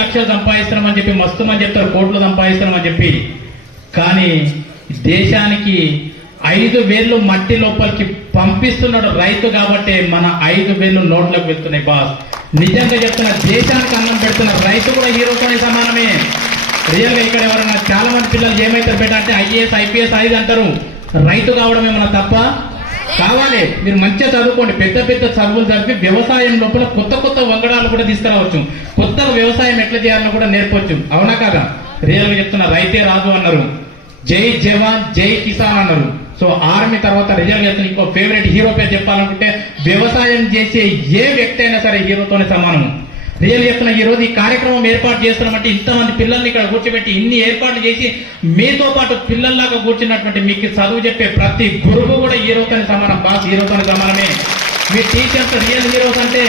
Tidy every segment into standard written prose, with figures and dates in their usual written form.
లక్షలు సంపాదిస్తున్నామని చెప్పి మస్తుమని చెప్తారు, కోట్లు సంపాదిస్తున్నామని చెప్పి. కానీ దేశానికి 5,000 మట్టి లోపలికి పంపిస్తున్నాడు రైతు కాబట్టి మన 5,000 నోట్లకు వెళ్తున్నాయి బాస్. నిజంగా చెప్తున్నా, దేశానికి అన్నం పెడుతున్న రైతు కూడా హీరోతోనే సమానమే. రియల్ గా ఇక్కడ ఎవరైనా చాలా మంది పిల్లలు ఏమైతారు బేట అంటే IAS IPS అది అంటారు. రైతు కావడం ఏమన్నా తప్ప? కావాలి. మీరు మంచిగా చదువుకోండి, పెద్ద పెద్ద చదువులు చదివి వ్యవసాయం లోపల కొత్త వంగడాలు కూడా తీసుకురావచ్చు, కొత్తగా వ్యవసాయం ఎట్లా చేయాలని కూడా నేర్పొచ్చు. అవునా కాదా? రియల్ గా చెప్తున్నా, రైతే రాజు అన్నారు, జై జవాన్ జై కిసాన్ అన్నారు. సో ఆర్మీ తర్వాత రియల్ గా ఇంకో ఫేవరెట్ హీరో పేరు చెప్పాలనుకుంటే వ్యవసాయం చేసే ఏ వ్యక్తి అయినా సరే హీరోతోనే సమానం. రియల్ చెప్తున్నా, ఈ రోజు ఈ కార్యక్రమం ఏర్పాటు చేస్తున్నామంటే ఇంతమంది పిల్లల్ని ఇక్కడ కూర్చోబెట్టి ఇన్ని ఏర్పాట్లు చేసి మీతో పాటు పిల్లల్లాగా కూర్చున్నటువంటి మీకు చదువు చెప్పే ప్రతి గురువు కూడా హీరోతోనే సమానం బాస్, హీరోతోనే సమానమే. మీ టీచర్స్ రియల్ హీరోస్ అంటే.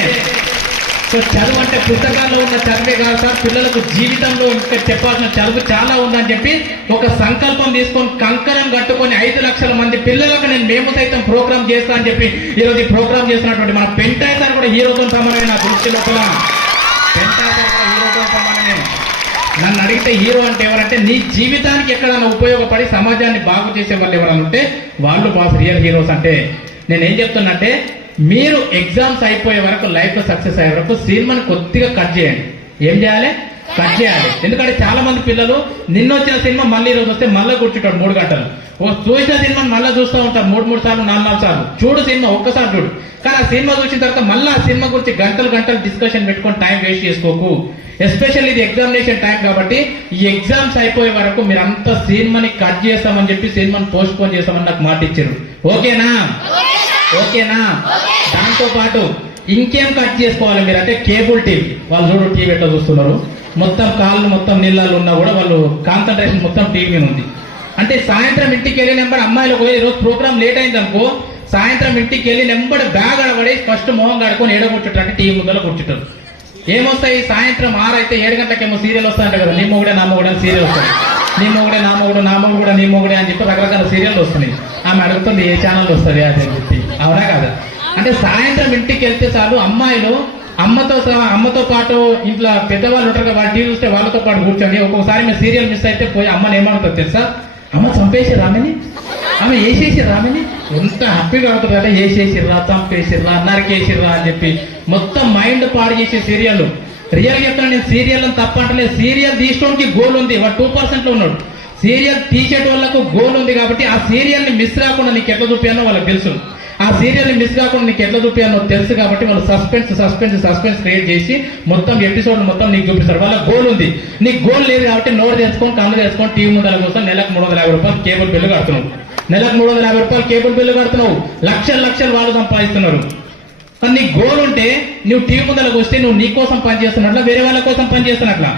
సో చదువు అంటే పుస్తకాల్లో ఉన్న చదివే కాదు సార్, పిల్లలకు జీవితంలో ఇంకా చెప్పాల్సిన చదువు చాలా ఉందని చెప్పి ఒక సంకల్పం తీసుకొని కంకణం కట్టుకొని 5 లక్షల మంది పిల్లలకు మేము సైతం ప్రోగ్రామ్ చేస్తా అని చెప్పి ఈరోజు ఈ ప్రోగ్రామ్ చేస్తున్నటువంటి మన పెంటాయ్ సార్ కూడా హీరోతో సమానమే. నా దృష్టి లోపల పెంటాయ్ సార్ కూడా హీరోతో సమానమే. నన్ను అడిగితే హీరో అంటే ఎవరంటే నీ జీవితానికి ఎక్కడైనా ఉపయోగపడి సమాజాన్ని బాగు చేసే వాళ్ళు ఎవరైనా ఉంటే వాళ్ళు బాస్ రియల్ హీరోస్ అంటే. నేనేం చెప్తున్నంటే, మీరు ఎగ్జామ్స్ అయిపోయే వరకు, లైఫ్ లో సక్సెస్ అయ్యే వరకు సినిమాని కొద్దిగా కట్ చేయండి. ఏం చేయాలి? కట్ చేయాలి. ఎందుకంటే చాలా మంది పిల్లలు నిన్న వచ్చిన సినిమా మళ్ళీ రోజు వస్తే మళ్ళీ కూర్చుంటాడు 3 గంటలు. చూసిన సినిమాని మళ్ళీ చూస్తూ ఉంటారు 3 సార్లు 4 సార్లు. చూడు సినిమా ఒక్కసారి చూడు, కానీ ఆ సినిమా చూసిన తర్వాత మళ్ళీ ఆ సినిమా గురించి గంటలు డిస్కషన్ పెట్టుకొని టైం వేస్ట్ చేసుకోకు. ఎస్పెషల్లీ ఇది ఎగ్జామినేషన్ టైం కాబట్టి ఈ ఎగ్జామ్స్ అయిపోయే వరకు మీరు అంత సినిమాని కట్ చేస్తామని చెప్పి సినిమాని పోస్ట్ పోన్ చేస్తామని నాకు మాట ఇచ్చారు. ఓకేనా? దాంతో పాటు ఇంకేం కట్ చేసుకోవాలి మీరు అంటే కేబుల్ టీవీ. వాళ్ళు చూడు టీవీ ఎట్లా చూస్తున్నారు, మొత్తం కాళ్ళు మొత్తం నీళ్ళలో ఉన్నా కూడా వాళ్ళు కాన్సన్ట్రేషన్ మొత్తం టీవీ మీద ఉంది. అంటే సాయంత్రం ఇంటికి వెళ్ళి నెంబర్ అమ్మాయిలు ఒకవేళ ఈరోజు ప్రోగ్రామ్ లేట్ అయింది అనుకో, సాయంత్రం ఇంటికి వెళ్ళి నెంబర్ బ్యాగ్ అడబడి ఫస్ట్ మొహం కడుకొని ఏడో కూర్చుంటారు, అంటే టీవీ ముందర కూర్చుంటారు. ఏమొస్తాయి? సాయంత్రం 6 అయితే 7 గంటలకేమో సీరియల్ వస్తాయంట కదా, నీ మొగుడే నా మొగుడే అని సీరియల్ వస్తాయి. నీ మొగుడే నా మొగుడు, నా మొగుడు కూడా నీ మొగుడే అని చెప్పి రకరకాల సీరియల్ వస్తున్నాయి. ఆమె అడుగుతుంది ఏ ఛానల్ వస్తుంది అది అని చెప్పి. అవునా కదా? అంటే సాయంత్రం ఇంటికి వెళ్తే చాలు అమ్మాయిలు అమ్మతో పాటు ఇంట్లో పెద్దవాళ్ళు ఉంటారు కదా, వాళ్ళు టీవీ చూస్తే వాళ్ళతో పాటు కూర్చోండి. ఒక్కొక్కసారి మేము సీరియల్ మిస్ అయితే పోయి అమ్మని ఏమనుకుంటుంది తెలుసా? అమ్మ చంపేసి రామని, ఆమె వేసేసి రామని ఎంత హ్యాపీగా అవుతుంది కదా, వేసేసిర్రా, చంపేసిర్రా, నరికేసిర్రా అని చెప్పి మొత్తం మైండ్ పాడు చేసే సీరియల్. రియల్ చెప్తాను నేను, సీరియల్ అని తప్ప అంటలేదు. సీరియల్ తీసుకోవడానికి గోల్ ఉంది, వాడు 2% లో ఉన్నాడు. సీరియల్ తీసేట వాళ్ళకు గోల్ ఉంది కాబట్టి ఆ సీరియల్ ని మిస్ కాకుండా నీకు ఎట్లా చూపానో వాళ్ళకి తెలుసు. ఆ సీరియల్ ని మిస్ కాకుండా నీకు ఎట్లా చూపానో తెలుసు కాబట్టి వాళ్ళు సస్పెన్స్ క్రియేట్ చేసి మొత్తం ఎపిసోడ్ మొత్తం నీకు చూపిస్తారు. వాళ్ళ గోల్ ఉంది, నీకు గోల్ లేదు కాబట్టి నోరు తెచ్చుకొని కన్ను తెచ్చుకొని టీవీ ముందర కోసం నెలకు 350 రూపాయలు కేబుల్ బిల్లు కడుతున్నావు. నెలకు 350 రూపాయలు కేబుల్ బిల్లు కడుతున్నావు. లక్షలు వాళ్ళు సంపాదిస్తున్నారు. కానీ నీ గోల్ ఉంటే నువ్వు టీవీ ముందరకు వస్తే నువ్వు నీ కోసం పనిచేస్తున్నట్లా, వేరే వాళ్ళ కోసం పనిచేస్తున్నట్లా.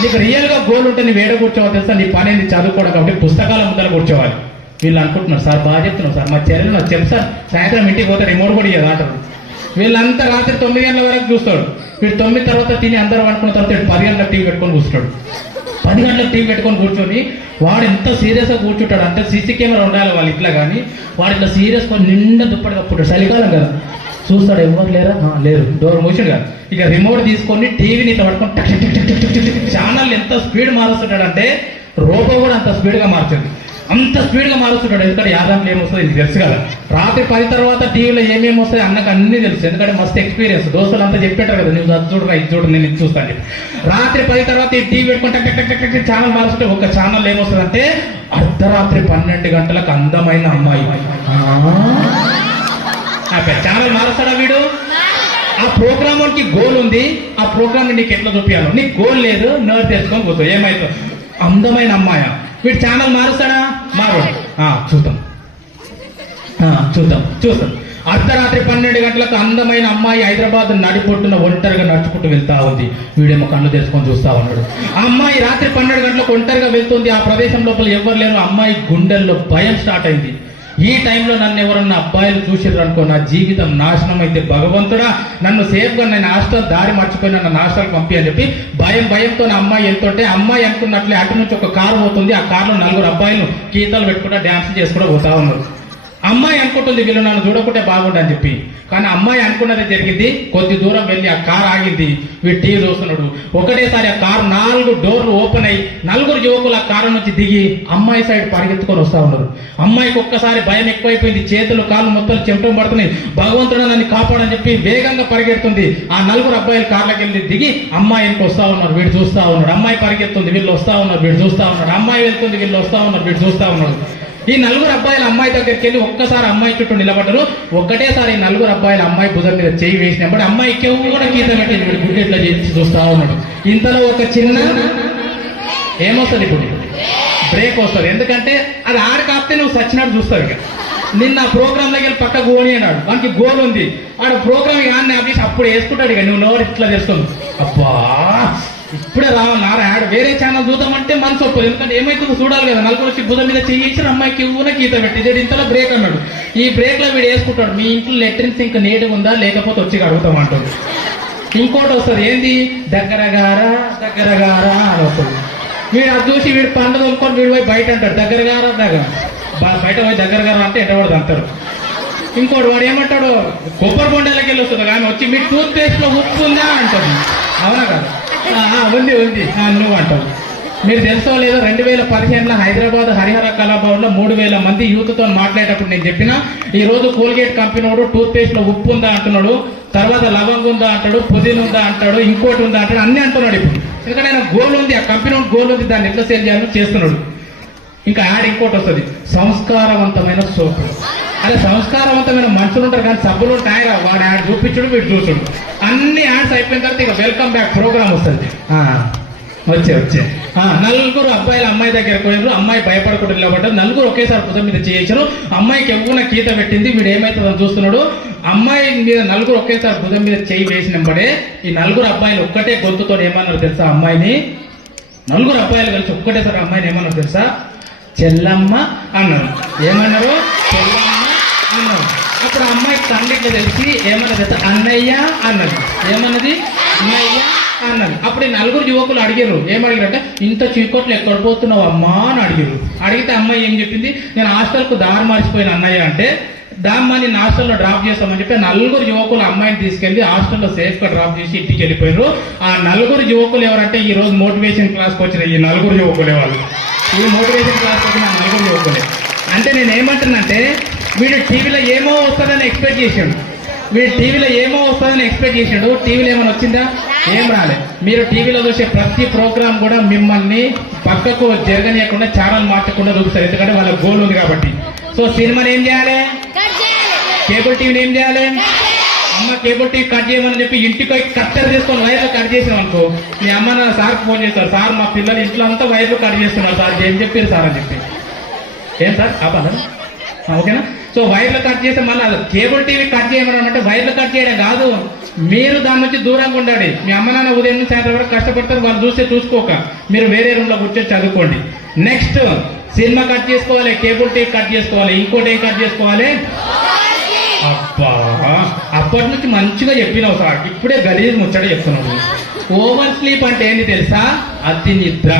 నీకు రియల్ గా గోల్ ఉంటే నువ్వు ఏడ కూర్చోవాలి తెలుసా? నీ పని ఏంది? చదువుకోవడం కాబట్టి పుస్తకాల ముందర కూర్చోవాలి. వీళ్ళు అనుకుంటున్నారు సార్ బాగా చెప్తున్నారు సార్, మా చర్యలు నాకు చెప్పు సార్, సాయంత్రం ఇంటికి పోతే రిమోట్ కూడా ఇవ్వదు అంటారు. వీళ్ళంతా రాత్రి 9 గంటల వరకు చూస్తాడు. వీడు 9 తర్వాత తిని అందరూ అనుకున్న తర్వాత 10 గంటలకు టీవీ పెట్టుకొని కూర్చుంటాడు. 10 గంటలకు టీవీ పెట్టుకొని కూర్చొని వాడు ఎంత సీరియస్ గా కూర్చుంటాడు అంటే, సీసీ కెమెరా ఉండాలి వాళ్ళ ఇంట్లో, కానీ వాడు ఇట్లా సీరియస్ గా నిండా దుప్పటి కప్పుకుంటాడు. చలికాలం కదా, చూస్తాడు ఎవరు లేరా, లేరు, డోర్ మూసాడు కదా. ఇక రిమోట్ తీసుకొని టీవీని ఇట్లా పట్టుకొని ఛానల్ ఎంత స్పీడ్ మారుస్తుంటాడు అంటే రోబో కూడా అంత స్పీడ్ గా మారుతుంది. అంత స్పీడ్ గా మారుస్తుంటాడు. ఎందుకంటే యాదాంట్లో ఏమొస్తుంది ఇది తెలుసు కదా. రాత్రి 10 తర్వాత టీవీలో ఏమేమి వస్తాయి అన్నకు అన్ని తెలుసు. ఎందుకంటే మస్తు ఎక్స్పీరియన్స్. దోస్తులు అంతా చెప్పేటారు కదా, నువ్వు అది చూడరా ఇది చూడు నేను ఇది చూస్తాను. రాత్రి 10 తర్వాత ఈ టీవీ పెట్టుకుంటే ఛానల్ మారుస్తుంటే ఒక ఛానల్ ఏమొస్తుంది అంటే అర్ధరాత్రి 12 గంటలకు అందమైన అమ్మాయి. ఛానల్ మారుస్తాడా వీడు? ఆ ప్రోగ్రామ్ కి గోల్ ఉంది, ఆ ప్రోగ్రామ్ నీకు ఎట్లా చూపించాలి? నీకు గోల్ లేదు, నోరు తెచ్చుకొని పోతావు. ఏమైతే అందమైన అమ్మాయ వీడు ఛానల్ మారుస్తాడా? మారు. చూద్దాం. అర్ధరాత్రి 12 గంటలకు అందమైన అమ్మాయి హైదరాబాద్ నడిపొట్టున ఒంటరిగా నడుచుకుంటూ వెళ్తా ఉంది. వీడేమో కళ్ళు తెచ్చుకొని చూస్తా ఉన్నాడు. ఆ అమ్మాయి రాత్రి 12 గంటలకు ఒంటరిగా వెళ్తుంది. ఆ ప్రదేశం లోపల ఎవరు లేరు. అమ్మాయి గుండెల్లో భయం స్టార్ట్ అయింది. ఈ టైంలో నన్ను ఎవరన్నా అబ్బాయిలు చూసిర్రు అనుకో, నా జీవితం నాశనం అయితే భగవంతుడా నన్ను సేఫ్ గా నేను హాస్టల్ దారి మర్చిపోయి నన్ను హాస్టల్ పంపి అని చెప్పి భయంతో నా అమ్మాయి వెళ్తుంటే, అమ్మాయి అనుకున్నట్లే అటు నుంచి ఒక కారు పోతుంది. ఆ కారులో 4 అబ్బాయిలు గీతాలు పెట్టుకుంటా డాన్స్ చేసుకుంటూ పోతా ఉన్నారు. అమ్మాయి అనుకుంటుంది వీళ్ళు నన్ను చూడకుంటే బాగుండని చెప్పి, కానీ అమ్మాయి అనుకున్నది జరిగింది. కొద్ది దూరం వెళ్ళి ఆ కార్ ఆగింది, వీడు టీవీ చూస్తున్నాడు. ఒకటేసారి ఆ కారు 4 డోర్లు ఓపెన్ అయ్యి 4 యువకులు ఆ కారు నుంచి దిగి అమ్మాయి సైడ్ పరిగెత్తుకొని వస్తా ఉన్నారు. అమ్మాయికి ఒక్కసారి భయం ఎక్కువైపోయింది, చేతులు కాళ్ళు మొత్తం చెమటం పడుతున్నాయి. భగవంతుడు నన్ను కాపాడని చెప్పి వేగంగా పరిగెడుతుంది. ఆ 4 అబ్బాయిలు కార్లోకి వెళ్ళి దిగి అమ్మాయి ఇంటికి వస్తా ఉన్నారు, వీడు చూస్తా ఉన్నాడు. అమ్మాయి పరిగెత్తుంది, వీళ్ళు వస్తా ఉన్నారు, వీడు చూస్తా ఉన్నాడు. అమ్మాయి వెళ్తుంది, వీళ్ళు వస్తా ఉన్నారు, వీడు చూస్తా ఉన్నాడు. ఈ 4 అబ్బాయిల అమ్మాయి దగ్గరికి వెళ్ళి ఒక్కసారి అమ్మాయి చుట్టూ నిలబడ్డారు. ఒకటేసారి ఈ 4 అబ్బాయిల అమ్మాయి భుజం మీద చేయి వేసినప్పుడు అమ్మాయికి కూడా గీత పెట్టింది, వీడు గుడ్డు ఇట్లా చేసి చూస్తా ఉన్నాడు. ఇంతలో ఒక చిన్న ఏమొస్తుంది, ఇప్పుడు బ్రేక్ వస్తుంది. ఎందుకంటే అది ఆడ కాపితే నువ్వు సచ్చినట్టు చూస్తావు. ఇక నిన్న ప్రోగ్రామ్ దగ్గర పక్క గోని అన్నాడు, వానికి గోల్ ఉంది. ఆడ ప్రోగ్రామ్ కానీ ఆపేసి అప్పుడు వేసుకుంటాడు. ఇక నువ్వు నోరు ఇట్లా చేస్తుంది. అబ్బా ఇప్పుడే రావాలి యాడ్ వేరే ఛానల్ చూద్దామంటే మనసు ఒప్పదు. ఎందుకంటే ఏమైతుందో చూడాలి కదా. 4 వచ్చి భుజం మీద చేయించిన అమ్మాయికి ఊన గీత పెట్టి ఇంతలో బ్రేక్ అన్నాడు. ఈ బ్రేక్ లో వీడు వేసుకుంటాడు, మీ ఇంట్లో లెట్రిన్స్ ఇంకా నీట్గా ఉందా లేకపోతే వచ్చి అడుగుతామంటాడు. ఇంకోటి వస్తుంది, ఏంది దగ్గరగారా అని వస్తుంది. వీడు అది చూసి వీడు పండు తోలుకొని వీడు పోయి బయట అంటాడు దగ్గరగారా బయట పోయి దగ్గరగారా అంటే ఎట్టబడదు అంటారు. ఇంకోటి వాడు ఏమంటాడు, కొబ్బరి బొండాలకి వెళ్ళి వస్తుంది కానీ వచ్చి మీ టూత్ పేస్ట్ లో ఉప్పు ఉందా అంటాడు. అవునా కదా, ఉంది నువ్వు అంటావు. మీరు తెలుసో లేదో 2015లో హైదరాబాద్ హరిహర కళాభవన్లో 3000 మంది యూత్ తో మాట్లాడేటప్పుడు నేను చెప్పిన, ఈ రోజు కోల్గేట్ కంపెనీ వాడు టూత్ పేస్ట్ లో ఉప్పు ఉందా అంటున్నాడు, తర్వాత లవంగం ఉందా అంటాడు, పుదీనా ఉందా అంటాడు, ఇంకోటి ఉందా అంటాడు, అన్ని అంటున్నాడు. ఇప్పుడు ఎందుకంటే ఆయన గోల్ ఉంది, ఆ కంపెనీ గోల్ ఉంది, దాన్ని ఎట్లా సేల్ చేయాలని చేస్తున్నాడు. ఇంకా యాడ్ ఇంకోటి వస్తుంది, సంస్కారవంతమైన సోపు. అదే సంస్కారవంతమైన మనుషులు ఉంటారు కానీ సబ్బులు ఉంటాయి, వాడు యాడ్ చూపించడు, వీడు చూసుడు. అన్ని యాడ్స్ అయిపోయిన తర్వాత ఇక వెల్కమ్ బ్యాక్ ప్రోగ్రామ్ వస్తుంది. వచ్చే 4 అబ్బాయిల అమ్మాయి దగ్గర పోయినారు. అమ్మాయి భయపడకుండా నిలబడ్డారు. 4 ఒకేసారి భుజం మీద చేయించారు. అమ్మాయికి ఎవరిన గీత పెట్టింది, వీడు ఏమైతుందని చూస్తున్నాడు. అమ్మాయి మీద 4 ఒకేసారి భుజం మీద చేయి వేసినప్పుడే ఈ 4 అబ్బాయిలు ఒక్కటే గొంతుతో ఏమన్నారు తెలుసా, అమ్మాయిని 4 అబ్బాయిలు కలిసి ఒక్కటేసారి అమ్మాయిని ఏమన్నారు తెలుసా, చెల్లమ్మ అన్నారు. ఏమన్నారు, చెల్లమ్మ అన్నారు. అప్పుడు అమ్మాయి తండ్రికి తెలిసి ఏమన్నది తెలుసా, అన్నయ్య అన్నది. ఏమన్నది, అన్నయ్య అన్నది. అప్పుడు ఈ 4 యువకులు అడిగారు, ఏమడిగారంటే ఇంత చీకట్లు ఎక్కడ పోతున్నావు అమ్మా అని అడిగారు. అడిగితే అమ్మాయి ఏం చెప్పింది, నేను హాస్టల్కు దారి మర్చిపోయిన అన్నయ్య అంటే, దాన్ని నేను హాస్టల్లో డ్రాప్ చేస్తామని చెప్పి 4 యువకులు అమ్మాయిని తీసుకెళ్లి హాస్టల్లో సేఫ్ గా డ్రాప్ చేసి ఇంటికి వెళ్ళిపోయారు. ఆ 4 యువకులు ఎవరంటే ఈ రోజు మోటివేషన్ క్లాస్కి వచ్చిన ఈ 4 యువకులే వాళ్ళు. ఈ మోటివేషన్ క్లాస్కి వచ్చిన 4 యువకులే. అంటే నేను ఏమంటున్నానంటే, వీడు టీవీలో ఏమో వస్తుందని ఎక్స్పెక్ట్ చేసాడు, టీవీలో ఏమైనా వచ్చిందా, ఏం రాలే. మీరు టీవీలో చూసే ప్రతి ప్రోగ్రామ్ కూడా మిమ్మల్ని పక్కకు జరగనీయకుండా ఛానల్ మార్చకుండా చూపిస్తారు, ఎందుకంటే వాళ్ళ గోల్ ఉంది కాబట్టి. సో సినిమాని ఏం చేయాలి, కేబుల్ టీవీని ఏం చేయాలి, అమ్మ కేబుల్ టీవీ కట్ చేయమని చెప్పి ఇంటికి కట్టర్ తీసుకొని వైర్లు కట్ చేసినాం అనుకో, మీ అమ్మ నా సార్కి ఫోన్ చేస్తారు, సార్ మా పిల్లలు ఇంట్లో అంతా వైర్లు కట్ చేస్తున్నారు సార్, ఏం చెప్పారు సార్ అని చెప్పి. ఏం సార్ ఆపాలా, ఓకేనా. సో వైర్లు కట్ చేస్తే మళ్ళీ కేబుల్ టీవీ కట్ చేయమని అంటే వైర్లు కట్ చేయడం కాదు, మీరు దాని నుంచి దూరంగా ఉండాలి. మీ అమ్మ నాన్న ఉదయం నుంచి సాయంత్రం వరకు కష్టపడతారు, వాళ్ళు చూస్తే చూసుకోక మీరు వేరే రూమ్ లో కూర్చొని చదువుకోండి. నెక్స్ట్ సినిమా కట్ చేసుకోవాలి, కేబుల్ టీవీ కట్ చేసుకోవాలి, ఇంకోటి ఏం కట్ చేసుకోవాలి. అబ్బా అప్పటి నుంచి మంచిగా చెప్పినావు సార్, ఇప్పుడే గలీజ్ ముచ్చట చెప్తున్నావు. ఓవర్ స్లీప్ అంటే ఏంటి తెలుసా, అతి నిద్ర.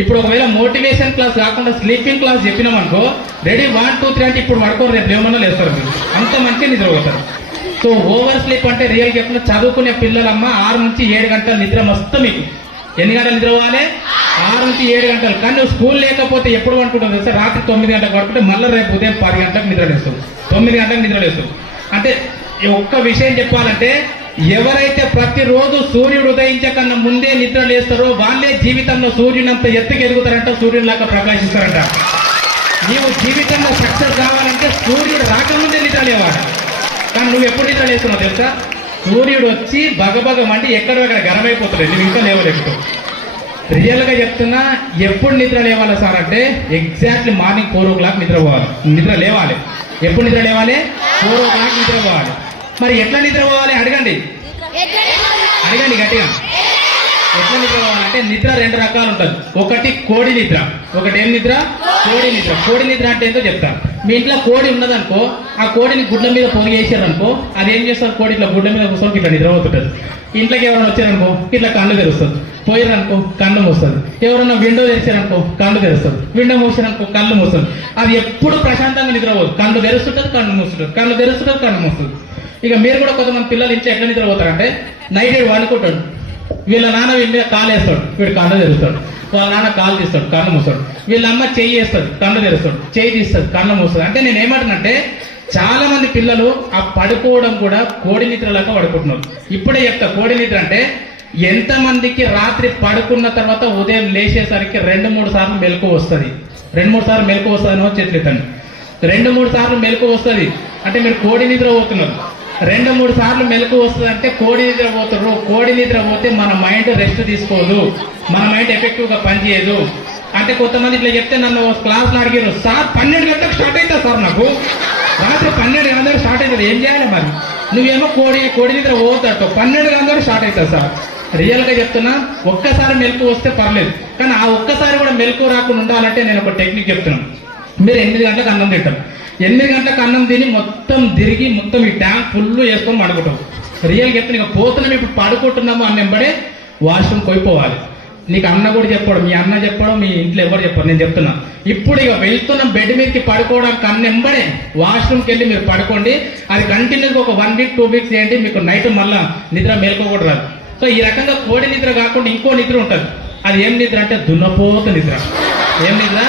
ఇప్పుడు ఒకవేళ మోటివేషన్ క్లాస్ కాకుండా స్లీపింగ్ క్లాస్ చెప్పినాం అనుకో, రెడీ 1 2 3 అంటే ఇప్పుడు పడుకోరు, రేపు లేవమన్నా లేస్తారు, మీరు అంత మంచిగా నిద్రపోతారు. సో ఓవర్ స్లీప్ అంటే రియల్ చెప్తున్నా, చదువుకునే పిల్లలమ్మ 6 నుంచి 7 గంటల నిద్ర మస్తు. మీకు ఎన్ని గంటలు నిద్ర పోవాలి, 6 నుంచి 7 గంటలు. కానీ నువ్వు స్కూల్ లేకపోతే ఎప్పుడు పడుకుంటావు తెలుసా, రాత్రి 9 గంటలకు పడుకుంటే మళ్ళీ రేపు ఉదయం 10 గంటలకు నిద్రలేస్తావు, 9 గంటలకు నిద్రలేస్తావు. అంటే ఒక్క విషయం చెప్పాలంటే, ఎవరైతే ప్రతిరోజు సూర్యుడు ఉదయించకన్నా ముందే నిద్ర లేస్తారో వాళ్ళే జీవితంలో సూర్యునంత ఎత్తుకు ఎదుగుతారంట, సూర్యునిలాగా ప్రకాశిస్తారంట. నీవు జీవితంలో సక్సెస్ కావాలంటే సూర్యుడు రాకముందే నిద్ర లేవాలి. కానీ నువ్వు ఎప్పుడు నిద్ర లేస్తున్నావు తెలుసా, సూర్యుడు వచ్చి బగబగమంటే ఎక్కడెక్కడ గరం అయిపోతుంది, నువ్వు ఇంకా లేవలేకపోతావు. రియల్ గా చెప్తున్నా, ఎప్పుడు నిద్ర లేవాలి సార్ అంటే ఎగ్జాక్ట్లీ మార్నింగ్ 4 o'clock నిద్ర లేవాలి. ఎప్పుడు నిద్ర లేవాలి, 4 o'clock నిద్ర పోవాలి. మరి ఎట్లా నిద్రపోవాలి అడగండి గట్టిగా. ఎట్లా నిద్రపోవాలంటే నిద్ర 2 రకాలు ఉంటుంది. ఒకటి కోడి నిద్ర, ఒకటి ఏం నిద్ర, కోడి నిద్ర. కోడి నిద్ర అంటే ఏంటో చెప్తాను. మీ ఇంట్లో కోడి ఉన్నదనుకో, ఆ కోడిని గుడ్ల మీద పొదిగేసారనుకో, అది ఏం చేస్తారు? కోడి ఇట్లా గుడ్ల మీద కూర్చొని ఇట్లా నిద్రపోతుంటది. ఇంట్లోకి ఎవరైనా వచ్చారనుకో ఇట్లా కళ్ళు తెరుస్తుంది, పోయారనుకో కళ్ళు మూస్తుంది. ఎవరైనా విండో తెరిచారనుకో కళ్ళు తెరుస్తుంది, విండో మూసారనుకో కళ్ళు మూస్తుంది. అది ఎప్పుడు ప్రశాంతంగా నిద్రపోదు. కళ్ళు తెరుస్తుంటది, కళ్ళు మూస్తుంటది, కళ్ళు తెరుస్తుంటది, కళ్ళు మూస్తుంది. ఇక మీరు కూడా కొంతమంది పిల్లలు ఇంట్లో ఎట్లా నిద్రపోతారంటే, నైట్ వండుకుంటాడు, వీళ్ళ నాన్న వీళ్ళ కాలు వేస్తాడు, వీడు కళ్ళు తెరుస్తాడు. వాళ్ళ నాన్న కాలు తీస్తాడు, కళ్ళు మూస్తాడు. వీళ్ళ అమ్మ చెయ్యి వేస్తాడు, కళ్ళు తెరుస్తాడు, చెయ్యి తీస్తాడు, కళ్ళు మూస్తాడు. అంటే నేను ఏమంటానంటే, చాలా మంది పిల్లలు ఆ పడుకోవడం కూడా కోడి నిద్రలాగా పడుకుంటున్నారు. ఇప్పుడే చెప్తా, కోడి నిద్ర అంటే ఎంతమందికి రాత్రి పడుకున్న తర్వాత ఉదయం లేచేసరికి 2-3 సార్లు మెలకు వస్తుంది. 2-3 సార్లు మెలకు వస్తుందని చేతులెత్తండి. 2-3 సార్లు మెలకు వస్తుంది అంటే మీరు కోడి నిద్ర పోతున్నారు. 2-3 సార్లు మెలకు వస్తుంది అంటే కోడి నిద్ర పోతున్నారు. కోడి నిద్ర పోతే మన మైండ్ రెస్ట్ తీసుకోదు, మన మైండ్ ఎఫెక్టివ్ గా పనిచేయదు. అంటే కొంతమంది ఇట్లా చెప్తే నన్ను క్లాస్లో అడిగారు, సార్ 12 గంటలకు స్టార్ట్ అవుతుంది సార్, నాకు రాత్రి 12 గంటలకు స్టార్ట్ అవుతుంది, ఏం చేయాలి మరి? నువ్వేమో కోడి నిద్ర పోతాడు, 12 గంటలకు స్టార్ట్ అవుతుంది సార్. రియల్ గా చెప్తున్నా, ఒక్కసారి మెలకు వస్తే పర్లేదు, కానీ ఆ ఒక్కసారి కూడా మెలకు రాకుండా ఉండాలంటే నేను ఒక టెక్నిక్ చెప్తున్నాను. మీరు 8 గంటలకు అన్నం తింటాం, 8 గంటలకు అన్నం తిని మొత్తం తిరిగి మొత్తం ఈ ట్యాంక్ ఫుల్ చేసుకొని పడుకుంటాం. రియల్ చెప్తున్నా, ఇక పోతున్నాం, ఇప్పుడు పడుకుంటున్నాము అని వెంబడే వాష్రూమ్ పోయిపోవాలి. నీకు అన్న కూడా చెప్పడం, మీ అన్న చెప్పడం, మీ ఇంట్లో ఎవరు చెప్పారు, నేను చెప్తున్నా. ఇప్పుడు ఇక వెళ్తున్న బెడ్ మీదకి పడుకోవడానికి అన్నెంబడే వాష్రూమ్కి వెళ్ళి మీరు పడుకోండి. అది కంటిన్యూగా ఒక 1 వీక్ 2 వీక్స్ చేయండి, మీకు నైట్ మళ్ళా నిద్ర మేల్కోకూడదు రాదు. సో ఈ రకంగా కోడి నిద్ర కాకుండా ఇంకో నిద్ర ఉంటుంది. అది ఏం నిద్ర అంటే దున్నపోత నిద్ర. ఏం నిద్ర?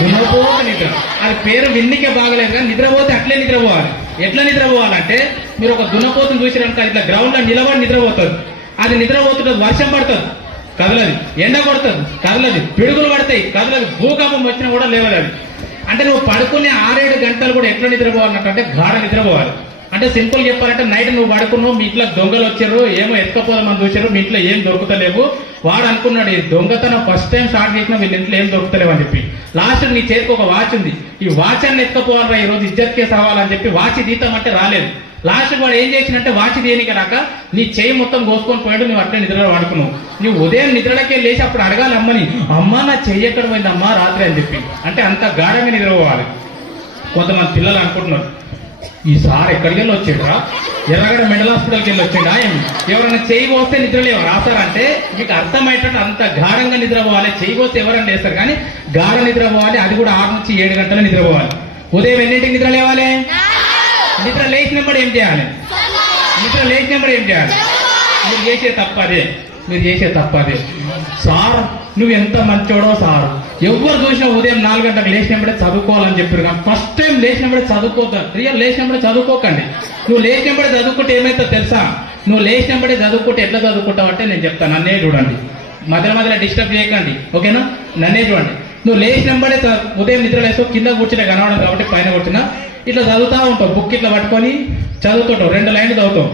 దున్నపోత నిద్ర. అది పేరు విన్నికే బాగలేదు, కానీ నిద్రపోతే అట్లే నిద్రపోవాలి. ఎట్లా నిద్రపోవాలంటే, మీరు ఒక దున్నపోతుని చూసినాక ఇట్లా గ్రౌండ్ లో నిలబడి నిద్రపోతుంది. అది నిద్రపోతుంటుంది, వర్షం పడుతుంది కదలది, ఎండ కొడుతుంది కదలది, పిడుగులు పడతాయి కదలది, భూకంపం వచ్చినా కూడా లేవలేదు. అంటే నువ్వు పడుకునే 6-7 గంటలు కూడా ఎట్లా నిద్రపోవాలంటే గాఢ నిద్రపోవాలి. అంటే సింపుల్ చెప్పాలంటే, నైట్ నువ్వు పడుకున్నావు, మీ ఇంట్లో దొంగలు వచ్చారు, ఏమో ఎత్తుకపోదామని చూసారు, మీ ఇంట్లో ఏం దొరుకుతలేవు. వాడు అనుకున్నాడు, ఈ దొంగతనం ఫస్ట్ టైం స్టార్ట్ చేసినా వీళ్ళ ఇంట్లో ఏం దొరుకుతలేవు అని చెప్పి, లాస్ట్ నీ చేతికి ఒక వాచ్ ఉంది, ఈ వాచ్ అని ఎత్తుకపోవాలరా ఈ రోజు ఇజ్జత్ కేసు అవ్వాలని చెప్పి వాచ్ తీతామంటే రాలేదు. లాస్ట్ వాడు ఏం చేసినట్టే వాచ్ తీయనికి రాక నీ చేయి మొత్తం కోసుకొని పోయాడు, నువ్వు అట్లే నిద్రలో వాడుకున్నావు. నువ్వు ఉదయం నిద్రలకే లేచి అప్పుడు అడగాలి అమ్మని, అమ్మ నా చెయ్యి ఎక్కడ పోయిందమ్మా రాత్రి అని చెప్పి. అంటే అంత గాఢంగా నిద్రపోవాలి. కొంతమంది పిల్లలు అనుకుంటున్నారు, ఈ సార్ ఎక్కడికి వెళ్ళి వచ్చిండ్రా, ఎర్రగడ్డ మెంటల్ హాస్పిటల్కి వెళ్ళి వచ్చిండా, ఎవరైనా చేయి పోస్తే నిద్రలేవు రాస్తారంటే మీకు అర్థమయ్యేటట్టు అంత గాఢంగా నిద్రపోవాలి. చేయి పోస్తే ఎవరైనా లేస్తారు, కానీ గాఢ నిద్రపోవాలి. అది కూడా 6 నుంచి 7 గంటలు నిద్రపోవాలి. ఉదయం ఎన్నింటికి నిద్ర లేవాలి? నిద్ర లేచినప్పుడు ఏం చేయాలి? నిద్ర లేచినప్పుడు ఏం చేయాలి? మీరు చేసే తప్పదే, మీరు చేసే తప్పదే. సార్ నువ్వు ఎంత మంచోడో సార్, ఎవరు చూసినా ఉదయం 4 గంటలకు లేచినప్పుడే చదువుకోవాలని చెప్పారు, కానీ ఫస్ట్ టైం లేచినప్పుడే చదువుకోతాను. రియల్ లేచినప్పుడే చదువుకోకండి. నువ్వు లేచినప్పుడే చదువుకుంటే ఏమైతే తెలుసా? నువ్వు లేచినప్పుడే చదువుకుంటే ఎట్లా చదువుకుంటావు అంటే నేను చెప్తాను, నన్నే చూడండి, మధ్యలో డిస్టర్బ్ చేయకండి, ఓకేనా? నన్నే చూడండి. నువ్వు లేచినప్పుడే ఉదయం నిద్ర లేస్తావు, కింద కూర్చునే కనవడం కాబట్టి పైన కూర్చున్నా ఇట్లా చదువుతా ఉంటావు, బుక్ ఇట్లా పట్టుకొని చదువుతుంటావు, 2 లైన్లు చదువుతావు.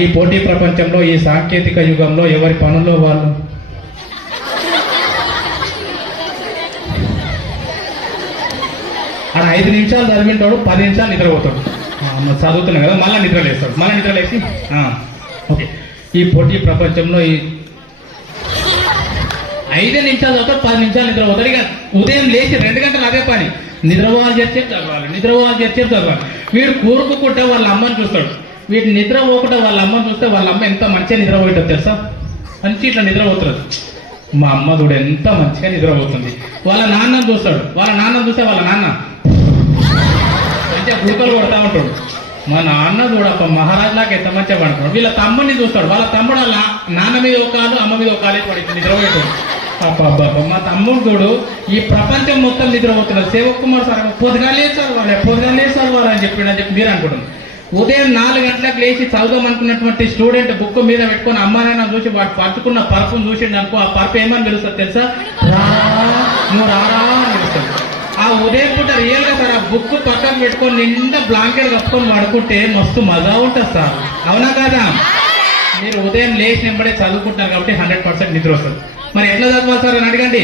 ఈ పోటీ ప్రపంచంలో, ఈ సాంకేతిక యుగంలో ఎవరి పనుల్లో వాళ్ళు అలా 5 నిమిషాలు చదివింటాడు, 10 నిమిషాలు నిద్రపోతాడు. చదువుతున్నావు కదా, మళ్ళీ నిద్ర లేస్తాడు, మళ్ళీ నిద్ర లేచి ఓకే ఈ పోటీ ప్రపంచంలో ఈ 5 నిమిషాలు చదువుతాడు, 10 నిమిషాలు నిద్రపోతాడు. ఇక ఉదయం లేచి 2 గంటలు అదే పని, నిద్రపోవాలి చేస్తే చదవాలి, నిద్రపోవాలి చేస్తే చదవాలి. వీడు కూరుకుంటే వాళ్ళ అమ్మని చూస్తాడు, వీడు నిద్ర పోకుండా వాళ్ళ అమ్మని చూస్తే వాళ్ళ అమ్మ ఎంత మంచిగా నిద్రపోతుందో తెలుసా? మంచి ఇట్లా నిద్రపోతుంది. మా అమ్మ చూడు ఎంత మంచిగా నిద్రపోతుంది. వాళ్ళ నాన్నని చూస్తాడు, వాళ్ళ నాన్నని చూస్తే వాళ్ళ నాన్న మంచిగా గుడకలు కొడతా ఉంటాడు. మా నాన్న చూడప్ప మహారాజులాగా ఎంత మంచిగా పడుతున్నాడు. వీళ్ళ తమ్ముడిని చూస్తాడు, వాళ్ళ తమ్ముడు వాళ్ళ నాన్న మీద ఒక కాలు, అమ్మ మీద ఒక కాలు పడి నిద్రపోయేటాడు. మా తమ్ముడు చూడు ఈ ప్రపంచం మొత్తం నిద్రపోతున్నారు. సేవక్ కుమార్ సార్ పొద్దుగాలే చదవాలి అని చెప్పి మీరు అనుకుంటున్నారు. ఉదయం 4 గంటలకు లేచి చదువుదాం అనుకున్నటువంటి స్టూడెంట్ బుక్ మీద పెట్టుకుని అమ్మానైనా చూసి వాడు పట్టుకున్న పరుపును చూసిండు అనుకో, ఆ పరుపు ఏమని పిలుస్తుంది తెలుసా? నువ్వు రారా అని పిలుస్తుంది. ఆ ఉదయం పూట రియల్ గా సార్ ఆ బుక్ పక్కన పెట్టుకొని నిండా బ్లాంకెట్ కప్పుకొని పడుకుంటే మస్తు మజా ఉంటుంది సార్, అవునా కాదా? మీరు ఉదయం లేచినప్పుడే చదువుకుంటారు కాబట్టి 100% నిద్ర వస్తుంది. మరి ఎట్లా చదవాలి సార్ అని అడగండి.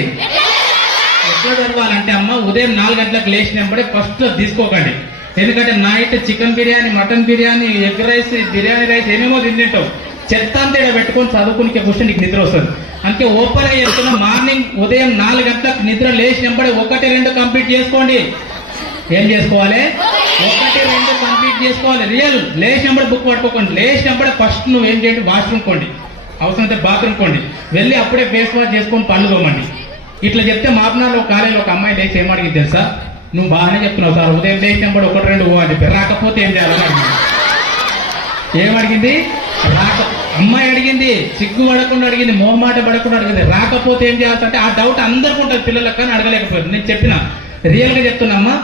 ఎట్లా చదవాలంటే అమ్మ ఉదయం 4 గంటలకు లేచినప్పుడే ఫస్ట్ తీసుకోకండి. ఎందుకంటే night chicken biryani, mutton biryani, egg rice, biryani rice ఏమేమో తింటావు, చెత్త అంతా ఇక్కడ పెట్టుకొని చదువుకునే క్వశ్చన్ నీకు నిద్ర వస్తుంది. అందుకే ఓపెన్ గా చెప్తున్నా, మార్నింగ్ ఉదయం 4 గంటలకు నిద్ర లేచినప్పుడే 1-2 కంప్లీట్ చేసుకోండి. ఏం చేసుకోవాలి? 1-2 కంప్లీట్ చేసుకోవాలి. రియల్ లేచినప్పుడు బుక్ పట్టుకోండి. లేచినప్పుడే ఫస్ట్ నువ్వు ఏం చేయండి, వాష్రూమ్ కోండి, అవసరమైతే బాత్రూమ్ కోండి, వెళ్ళి అప్పుడే ఫేస్ వాష్ చేసుకొని పళ్ళు తోమండి. ఇట్లా చెప్తే మాపనాలో కాలేజీలో ఒక అమ్మాయి లేచి ఏమడిగింది తెలుసా? నువ్వు బాగానే చెప్తున్నావు సార్, ఉదయం లేచినప్పుడు 1-2 అని చెప్పి, రాకపోతే ఏం చేయాలని అడిగింది. ఏమడిగింది? అమ్మాయి అడిగింది, సిగ్గు పడకుండా అడిగింది, మొహమాట పడకుండా అడిగింది. రాకపోతే ఏం చేయాల్సింటే ఆ డౌట్ అందరికీ ఉంటుంది, పిల్లలకు కానీ అడగలేకపోయింది. నేను చెప్పిన రియల్ గా చెప్తున్నా,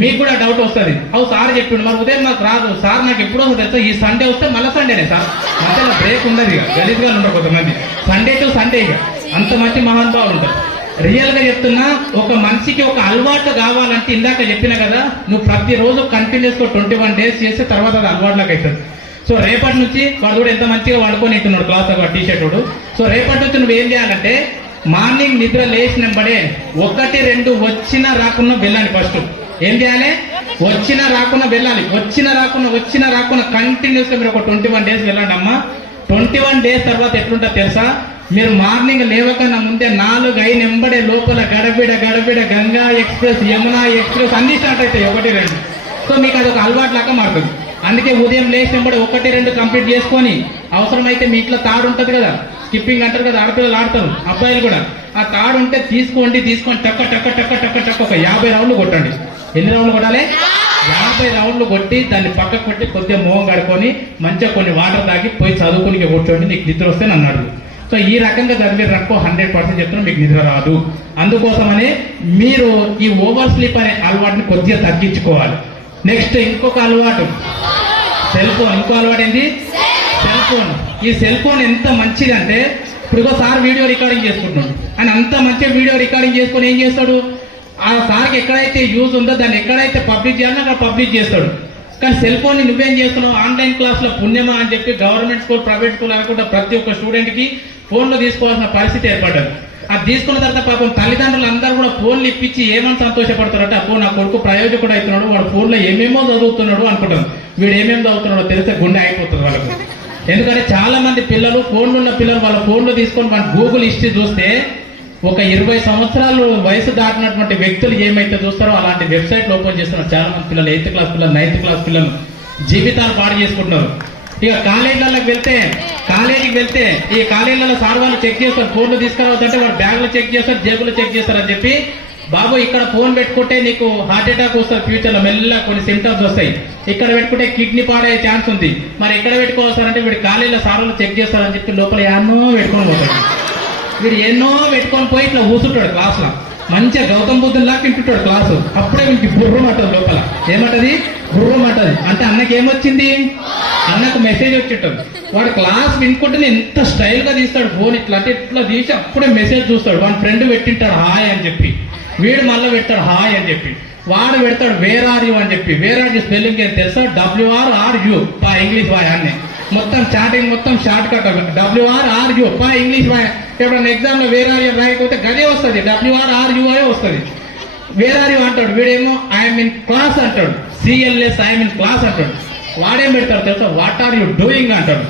మీకు కూడా డౌట్ వస్తుంది. అవు సార్ చెప్పిండు, మరి ఉదయం నాకు రాదు సార్, నాకు ఎప్పుడు వస్తుంది తెలుసా? ఈ సండే వస్తే మళ్ళీ సండేనే సార్, మధ్యలో బ్రేక్ ఉండదు. ఇక గలీజ్గా ఉండరు కొంతమంది, సండే టు సండే. ఇక అంత మంచి మహానుభావులు ఉంటారు. రియల్ గా చెప్తున్నా, ఒక మనిషికి ఒక అలవాటు కావాలంటే ఇందాక చెప్పిన కదా, నువ్వు ప్రతిరోజు కంటిన్యూస్ గా 21 days చేస్తే తర్వాత అది అలవాటులాగా అవుతుంది. సో రేపటి నుంచి వాడు కూడా ఎంత మంచిగా వాడుకొని ఇస్తున్నాడు క్లాస్ టీ షర్ట్ వాడు. సో రేపటి నుంచి నువ్వు ఏం చేయాలంటే, మార్నింగ్ నిద్ర లేచినప్పుడే 1-2 వచ్చినా రాకున్నా వెళ్ళాలి. ఫస్ట్ ఏం చేయాలి? వచ్చినా రాకున్నా వెళ్ళాలి. వచ్చినా రాకున్నా కంటిన్యూస్ గా మీరు ఒక 21 days వెళ్ళండి అమ్మా. 21 days తర్వాత ఎట్లుంటా తెలుసా? మీరు మార్నింగ్ లేవకన్నా ముందే 4-5 నెంబడే లోపల గడబిడ గంగా ఎక్స్ప్రెస్, యమునా ఎక్స్ప్రెస్ అన్ని స్టార్ట్ అవుతాయి 1-2. సో మీకు అది ఒక అలవాటు లాగా మారుతుంది. అందుకే ఉదయం లేచినప్పుడు 1-2 కంప్లీట్ చేసుకొని, అవసరమైతే మీ ఇంట్లో తాడు ఉంటుంది కదా, స్కిప్పింగ్ అంటారు కదా, ఆడపిల్లలు ఆడతారు, అబ్బాయిలు కూడా. ఆ తాడు ఉంటే తీసుకొని టక్క ఒక 50 రౌండ్లు కొట్టండి. ఎన్ని రౌండ్లు కొట్టాలి? 50 రౌండ్లు కొట్టి దాన్ని పక్కకు కొట్టి కొద్దిగా మోహం కడుకొని మంచిగా కొన్ని వాటర్ తాగి పోయి చదువుకుని కూర్చోండి. నీకు నిద్ర వస్తే నన్ను. సో ఈ రకంగా చదివారు అనుకో 100% చెప్తున్నా మీకు నిద్ర రాదు. అందుకోసమనే మీరు ఈ ఓవర్ స్లీప్ అనే అలవాటుని కొద్దిగా తగ్గించుకోవాలి. నెక్స్ట్ ఇంకొక అలవాటు సెల్ ఫోన్. ఇంకో అలవాటు ఏంటి? Cell phone. ఈ సెల్ ఫోన్ ఎంత మంచిదంటే, ఇప్పుడు సార్ వీడియో రికార్డింగ్ చేసుకుంటున్నాడు, ఆయన అంత మంచిగా వీడియో రికార్డింగ్ చేసుకుని ఏం చేస్తాడు, ఆ సార్కి ఎక్కడైతే యూజ్ ఉందో దాన్ని ఎక్కడైతే పబ్లిక్ చేయాలో అక్కడ పబ్లిక్ చేస్తాడు. కానీ సెల్ ఫోన్ ని నువ్వేం చేస్తున్నావు? ఆన్లైన్ క్లాస్ లో పుణ్యమా అని చెప్పి గవర్నమెంట్ స్కూల్, ప్రైవేట్ స్కూల్ అనుకుంటా ప్రతి ఒక్క స్టూడెంట్ కి ఫోన్లు తీసుకోవాల్సిన పరిస్థితి ఏర్పడ్డది. అది తీసుకున్న తర్వాత పాపం తల్లిదండ్రులు అందరూ కూడా ఫోన్లు ఇప్పించి ఏమని సంతోషపడతారంటే, అప్పో నా కొడుకు ప్రయోజకుడు అవుతున్నాడు, వాడు ఫోన్లో ఏమేమో చదువుతున్నాడు అనుకుంటారు. వీడు ఏమేమి చదువుతున్నాడో తెలిస్తే గుండె అయిపోతుంది వాళ్ళకు. ఎందుకంటే చాలా మంది పిల్లలు, ఫోన్లు ఉన్న పిల్లలు వాళ్ళ ఫోన్లు తీసుకొని మన గూగుల్ హిస్టరీ చూస్తే ఒక 20 సంవత్సరాలు వయసు దాటినటువంటి వ్యక్తులు ఏమైతే చూస్తారో అలాంటి వెబ్సైట్లు ఓపెన్ చేస్తున్నారు చాలా మంది పిల్లలు. 8th క్లాస్ పిల్లలు, 9th క్లాస్ పిల్లలు జీవితాలు పాడు చేసుకుంటున్నారు. ఇక కాలేజీకి వెళ్తే ఈ కాలేజీలలో సార్ వాళ్ళు చెక్ చేస్తారు, ఫోన్లు తీసుకురావద్దంటే వాడు బ్యాగ్లో చెక్ చేస్తారు, జేబులో చెక్ చేస్తారు అని చెప్పి, బాబు ఇక్కడ ఫోన్ పెట్టుకుంటే నీకు హార్ట్ అటాక్ వస్తుంది, ఫ్యూచర్ లో మెల్లగా కొన్ని సిమ్టమ్స్ వస్తాయి, ఇక్కడ పెట్టుకుంటే కిడ్నీ పాడయ్యే ఛాన్స్ ఉంది, మరి ఎక్కడ పెట్టుకోవాలంటే వీడు కాలేజీలో సార్ వాళ్ళు చెక్ చేస్తారని చెప్పి లోపల ఎన్నో పెట్టుకొని పోతాడు. వీడు ఎన్నో పెట్టుకొని పోయి ఇట్లా కూర్చుంటాడు క్లాస్ లో, మంచిగా గౌతమ్ బుద్ధుల్లా తింటుంటాడు క్లాసు. అప్పుడే వీనికి గుర్రం అంటది లోపల. ఏమంటది? గుర్రం అంటది. అంటే అన్నకి ఏమొచ్చింది? అన్నకు మెసేజ్ వచ్చింటది. వాడు క్లాస్ వినుకుంటే ఎంత స్టైల్ గా తీస్తాడు ఫోన్, ఇట్లా అంటే ఇట్లా తీసి అప్పుడే మెసేజ్ చూస్తాడు. వాడి ఫ్రెండ్ పెట్టింటాడు హాయ్ అని చెప్పి, వీడు మళ్ళీ పెడతాడు హాయ్ అని చెప్పి, వాడు పెడతాడు వేర్ ఆర్ యూ అని చెప్పి. వేర్ ఆర్ యూ స్పెల్లింగ్ ఏం తెలుసా? WRRU పా ఇంగ్లీష్ వాయ్ అన్నీ. మొత్తం చాటింగ్ మొత్తం షార్ట్ కట్ WRRU పా ఇంగ్లీష్ వాయ్. ఎప్పుడన్నా ఎగ్జామ్ లో వేర్ ఆర్ యూ రాయకపోతే గదే వస్తుంది, WRRU వస్తుంది. వేర్ ఆర్ యూ అంటాడు, వీడేమో ఐఎమ్ ఇన్ క్లాస్ అంటాడు, CLS ఐఎమ్ ఇన్ క్లాస్ అంటాడు. వాడేం పెడతాడు తెలుసా? వాట్ ఆర్ యూ డూయింగ్ అంటాడు.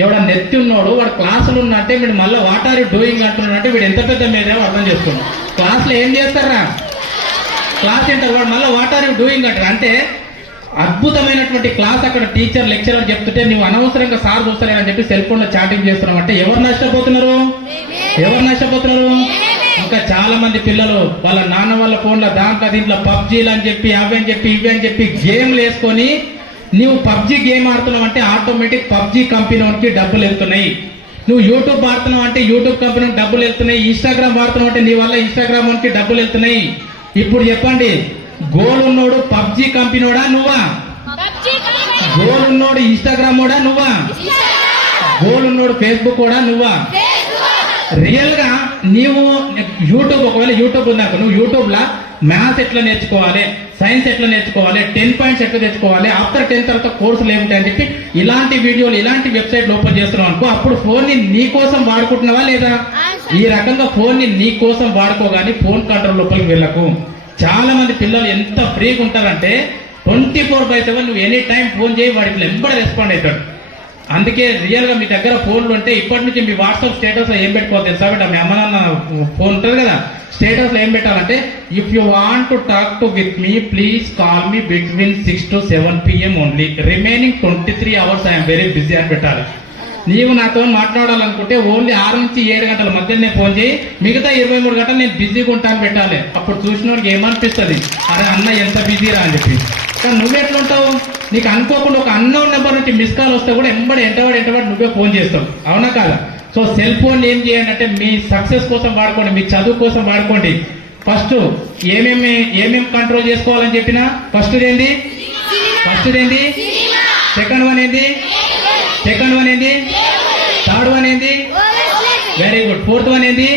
ఎవడన్నా నెత్తి ఉన్నాడు వాడు క్లాసులు ఉన్నట్టే వీడు మళ్ళీ వాట్ ఆర్ యూ డూయింగ్ అంటున్నాడు అంటే వీడు ఎంత పెద్ద మీదేమో అర్థం చేసుకున్నాడు. క్లాస్ లో ఏం చేస్తారా? క్లాస్ ఏంటారు, వాడు మళ్ళీ వాట్ ఆర్ యూ డూయింగ్ అంటారు. అంటే అద్భుతమైనటువంటి క్లాస్ అక్కడ టీచర్ లెక్చరర్ చెప్తుంటే నువ్వు అనవసరంగా సార్ చూస్తలేనని చెప్పి సెల్ ఫోన్ లో చాటింగ్ చేస్తున్నావు అంటే ఎవరు నష్టపోతున్నారు? ఇంకా చాలా మంది పిల్లలు వాళ్ళ నాన్న వాళ్ళ ఫోన్ల దాంట్లో దీంట్లో పబ్జీలు అని చెప్పి అవి అని చెప్పి ఇవి అని చెప్పి గేమ్లు వేసుకొని, నువ్వు పబ్జీ గేమ్ ఆడుతున్నావు అంటే ఆటోమేటిక్ పబ్జీ కంపెనీకి డబ్బులు వెళ్తున్నాయి. నువ్వు యూట్యూబ్ ఆడుతున్నావు అంటే యూట్యూబ్ కంపెనీకి డబ్బులు వెళ్తున్నాయి. ఇన్స్టాగ్రామ్ వాడుతున్నావు అంటే నీ వల్ల ఇన్స్టాగ్రామ్ కి డబ్బులు వెళ్తున్నాయి. ఇప్పుడు చెప్పండి, గోల్ ఉన్నోడు పబ్జీ కంపెనీడా నువ్వా? గోల్ ఉన్నోడు ఇన్స్టాగ్రామ్ కూడా నువ్వా? గోల్ ఉన్నోడు ఫేస్బుక్ కూడా నువ్వా? రియల్ గా నీవు యూట్యూబ్, ఒకవేళ యూట్యూబ్ ఉందాక నువ్వు యూట్యూబ్ లా మ్యాథ్స్ ఎట్లా నేర్చుకోవాలి, సైన్స్ ఎట్లా నేర్చుకోవాలి, 10 పాయింట్స్ ఎట్లా తెచ్చుకోవాలి, ఆఫ్టర్ 10 తర్వాత కోర్సులు ఏమిటాయని చెప్పి ఇలాంటి వీడియోలు ఇలాంటి వెబ్సైట్ ఓపెన్ చేస్తున్నావు అనుకో, అప్పుడు ఫోన్ ని నీ కోసం వాడుకుంటున్నావా లేదా? ఈ రకంగా ఫోన్ ని నీ కోసం వాడుకోగాని ఫోన్ కంట్రోల్ లోపలికి వెళ్ళకు. చాలా మంది పిల్లలు ఎంత ఫ్రీగా ఉంటారంటే 24/7 నువ్వు ఎనీ టైం ఫోన్ చేయి వాడికి ఎంబడి రెస్పాండ్ అవుతాడు. అందుకే రియల్ గా మీ దగ్గర ఫోన్లు ఉంటే ఇప్పటి నుంచి మీ వాట్సాప్ స్టేటస్ లో ఏం పెట్టుకోవాలి తెలుసా బిడ్డ? మీ అమ్మ నాన్న ఫోన్ ఉంటుంది కదా, స్టేటస్ లో ఏం పెట్టాలంటే if you want to talk to with me please call me between 6 to 7 PM only, remaining 23 hours I'm very busy అని పెట్టాలి. నీవు నాతో మాట్లాడాలనుకుంటే ఓన్లీ 6 నుంచి 7 గంటల మధ్యనే ఫోన్ చేయి, మిగతా 23 గంటలు నేను బిజీగా ఉంటాను పెట్టాలి. అప్పుడు చూసిన వాడికి ఏమనిపిస్తుంది, అరే అన్న ఎంత బిజీరా అని చెప్పి. కానీ నువ్వెట్లుంటావు, నీకు అనుకోకుండా ఒక అన్నోన్ నెంబర్ నుంచి మిస్ కాల్ వస్తే కూడా ఎంటబడి నువ్వే ఫోన్ చేస్తావు, అవునా కాదా? సో సెల్ ఫోన్ ఏం చేయండి అంటే మీ సక్సెస్ కోసం వాడుకోండి, మీ చదువు కోసం వాడుకోండి. ఫస్ట్ ఏమేమి కంట్రోల్ చేసుకోవాలని చెప్పినా ఫస్ట్ ఏంది సెకండ్ వన్ ఏంది థర్డ్ వన్ ఏంది, వెరీ గుడ్, ఫోర్త్ వన్ ఏంది